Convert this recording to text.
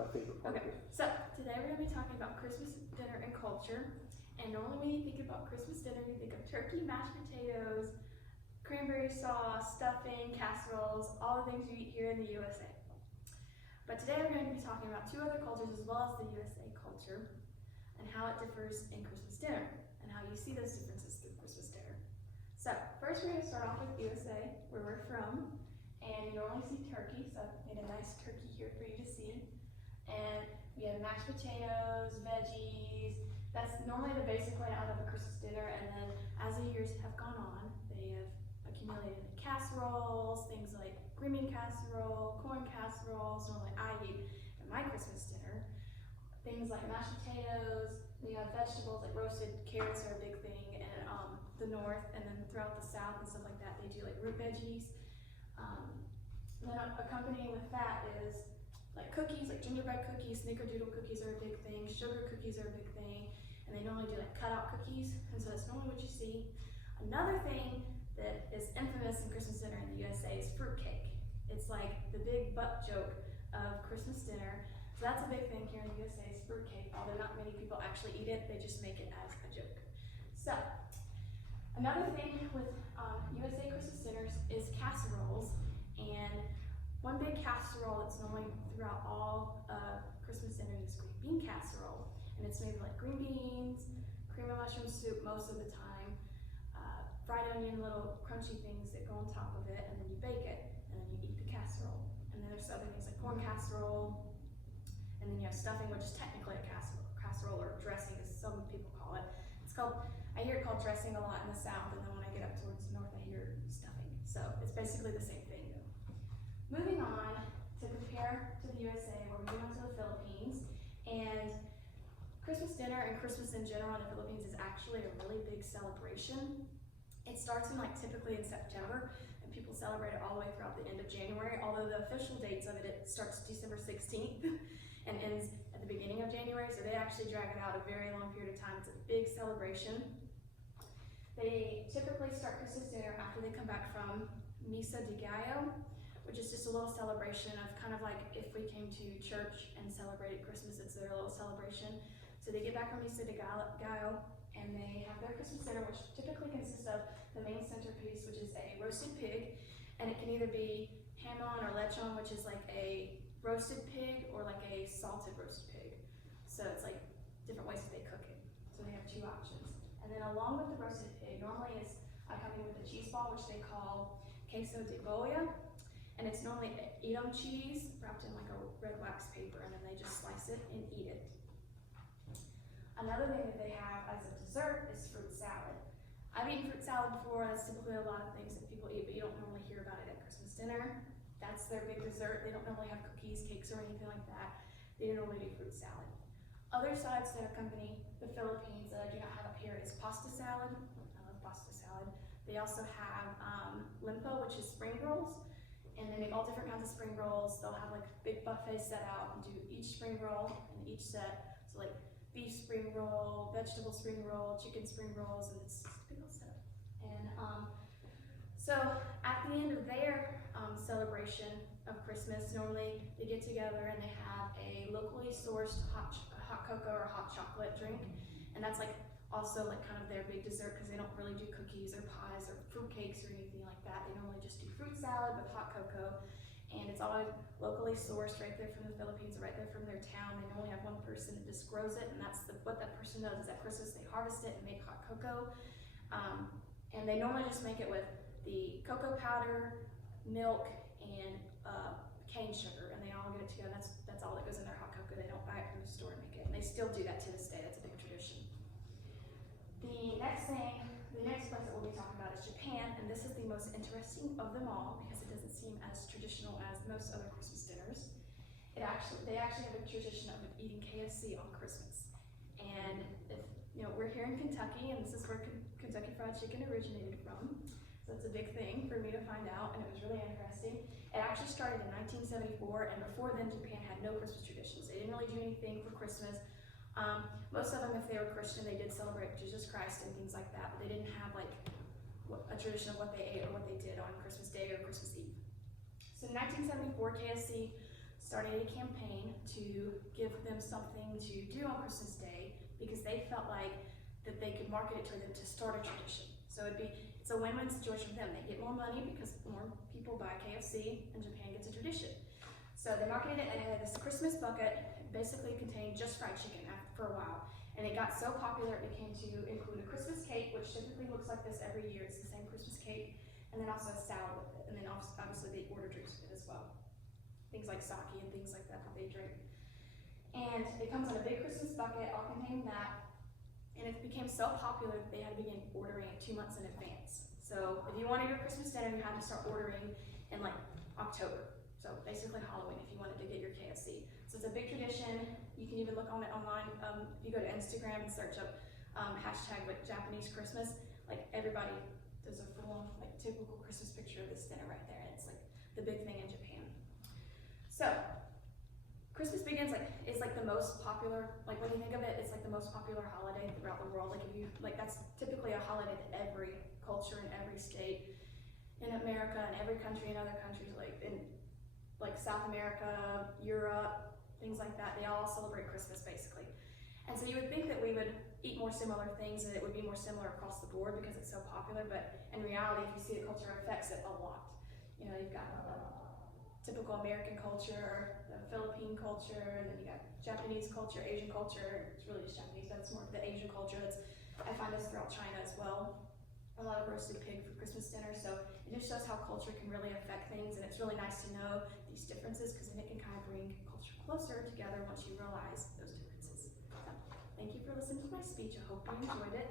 my favorite part. Okay, so today we're going to be talking about Christmas dinner and culture. And normally when you think about Christmas dinner, you think of turkey, mashed potatoes, cranberry sauce, stuffing, casseroles, all the things you eat here in the USA. But today we're going to be talking about two other cultures as well as the USA culture and how it differs in Christmas dinner and how you see those differences through Christmas dinner. So first we're going to start off with USA, where we're from. And you normally see turkey, so I've made a nice turkey here for you to see. And we have mashed potatoes, veggies. That's normally the basic layout of a Christmas dinner. And then as the years have gone on, they have accumulated in casseroles, things like green bean casserole, corn casseroles. Normally I eat in my Christmas dinner. Things like mashed potatoes. You have vegetables like roasted carrots are a big thing in the north, and then throughout the south and stuff like that, they do like root veggies. Then accompanying with that is like cookies, like gingerbread cookies, snickerdoodle cookies are a big thing, sugar cookies are a big thing, and they normally do like cutout cookies, and so that's normally what you see. Another thing that is infamous in Christmas dinner in the USA is fruitcake. It's like the big butt joke of Christmas dinner. So that's a big thing here in the USA is fruitcake, although not many people actually eat it, they just make it as a joke. So, another thing with USA Christmas dinners is casseroles, and one big casserole that's normally throughout all Christmas dinners is green bean casserole, and it's made with like green beans, cream of mushroom soup most of the time, fried onion, little crunchy things that go on top of it, and then you bake it, and then you eat the casserole. And then there's other things like corn casserole, and then you have stuffing, which is technically a casserole or dressing, as some people call it. It's called, I hear it called dressing a lot in the South, and then when I get up towards the North, I hear stuffing. So it's basically the same thing though. Moving on to compare to the USA, we're moving on to the Philippines, and Christmas dinner and Christmas in general in the Philippines is actually a really big celebration. It starts in like typically in September, and people celebrate it all the way throughout the end of January, although the official dates of it starts December 16th and ends at the beginning of January, so they actually drag it out a very long period of time. It's a big celebration. They typically start Christmas dinner after they come back from Misa de Gallo, which is just a little celebration of kind of like if we came to church and celebrated Christmas, it's their little celebration. So they get back from Misa de Gallo and they have their Christmas dinner, which typically consists of the main centerpiece, which is a roasted pig, and it can either be hamon or lechon, which is like a roasted pig or like a salted roasted pig. So it's like different ways that they cook it. So they have two options. And then along with the roasted pig, normally it's accompanied with a cheese ball, which they call queso de boya. And it's normally Edam cheese wrapped in like a red wax paper, and then they just slice it and eat it. Another thing that they have as a dessert is fruit salad. I've eaten fruit salad before. That's typically a lot of things that people eat, but you don't normally hear about it at Christmas dinner. That's their big dessert. They don't normally have cookies, cakes, or anything like that. They normally do fruit salad. Other sides that accompany the Philippines that I do not have up here is pasta salad. I love pasta salad. They also have limpo, which is spring rolls. And they make all different kinds of spring rolls. They'll have like big buffets set out and do each spring roll in each set. So like beef spring roll, vegetable spring roll, chicken spring rolls, and it's a big old setup. And so at the end of their celebration of Christmas, normally they get together and they have a locally sourced hot cocoa or hot chocolate drink, and that's like also like kind of their big dessert because they don't really do cookies or pies or fruit cakes or anything like that. They normally just do fruit salad with hot cocoa, and it's always locally sourced right there from the Philippines, right there from their town. They only have one person that just grows it, and that's what that person does is at Christmas they harvest it and make hot cocoa. And they normally just make it with the cocoa powder, milk, and cane sugar, and they all get it together. That's all that goes in their hot cocoa. They don't buy it from the store and make it, and they still do that to this day. That's a big tradition. The next place that we'll be talking about is Japan, and this is the most interesting of them all because it doesn't seem as traditional as most other Christmas dinners. They actually have a tradition of eating KFC on Christmas. And if you know, we're here in Kentucky, and this is where Kentucky Fried Chicken originated from. So it's a big thing for me to find out, and it was really interesting. It actually started in 1974, and before then Japan had no Christmas traditions. They didn't really do anything for Christmas. Most of them, if they were Christian, they did celebrate Jesus Christ and things like that, but they didn't have like a tradition of what they ate or what they did on Christmas Day or Christmas Eve. So in 1974, KFC started a campaign to give them something to do on Christmas Day because they felt like that they could market it to them to start a tradition. So it's a win-win situation for them. They get more money because more people buy KFC and Japan gets a tradition. So they marketed it as this Christmas bucket, basically contained just fried chicken for a while. And it got so popular it became to include a Christmas cake, which typically looks like this every year. It's the same Christmas cake. And then also a salad with it. And then obviously they order drinks with it as well. Things like sake and things like that they drink. And it comes in a big Christmas bucket, all containing that. And it became so popular that they had to begin ordering it 2 months in advance. So if you wanted your Christmas dinner, you had to start ordering in like October. So basically Halloween if you wanted to get your KFC. So it's a big tradition. You can even look on it online. If you go to Instagram and search up hashtag like Japanese Christmas, like everybody does a full like typical Christmas picture of this dinner right there. And it's like the big thing in Japan. So Christmas begins is like the most popular, like when you think of it, it's like the most popular holiday throughout the world. Like if you that's typically a holiday that every culture in every state in America and every country in other countries, like in like South America, Europe, things like that, they all celebrate Christmas basically. And so you would think that we would eat more similar things and it would be more similar across the board because it's so popular, but in reality, if you see it, culture affects it a lot. You know, you've got typical American culture, the Philippine culture, and then you got Japanese culture, Asian culture. It's really just Japanese, but it's more the Asian culture. I find this throughout China as well. A lot of roasted pig for Christmas dinner, so it just shows how culture can really affect things, and it's really nice to know these differences because then it can kind of bring culture closer together once you realize those differences. So, thank you for listening to my speech. I hope you enjoyed it.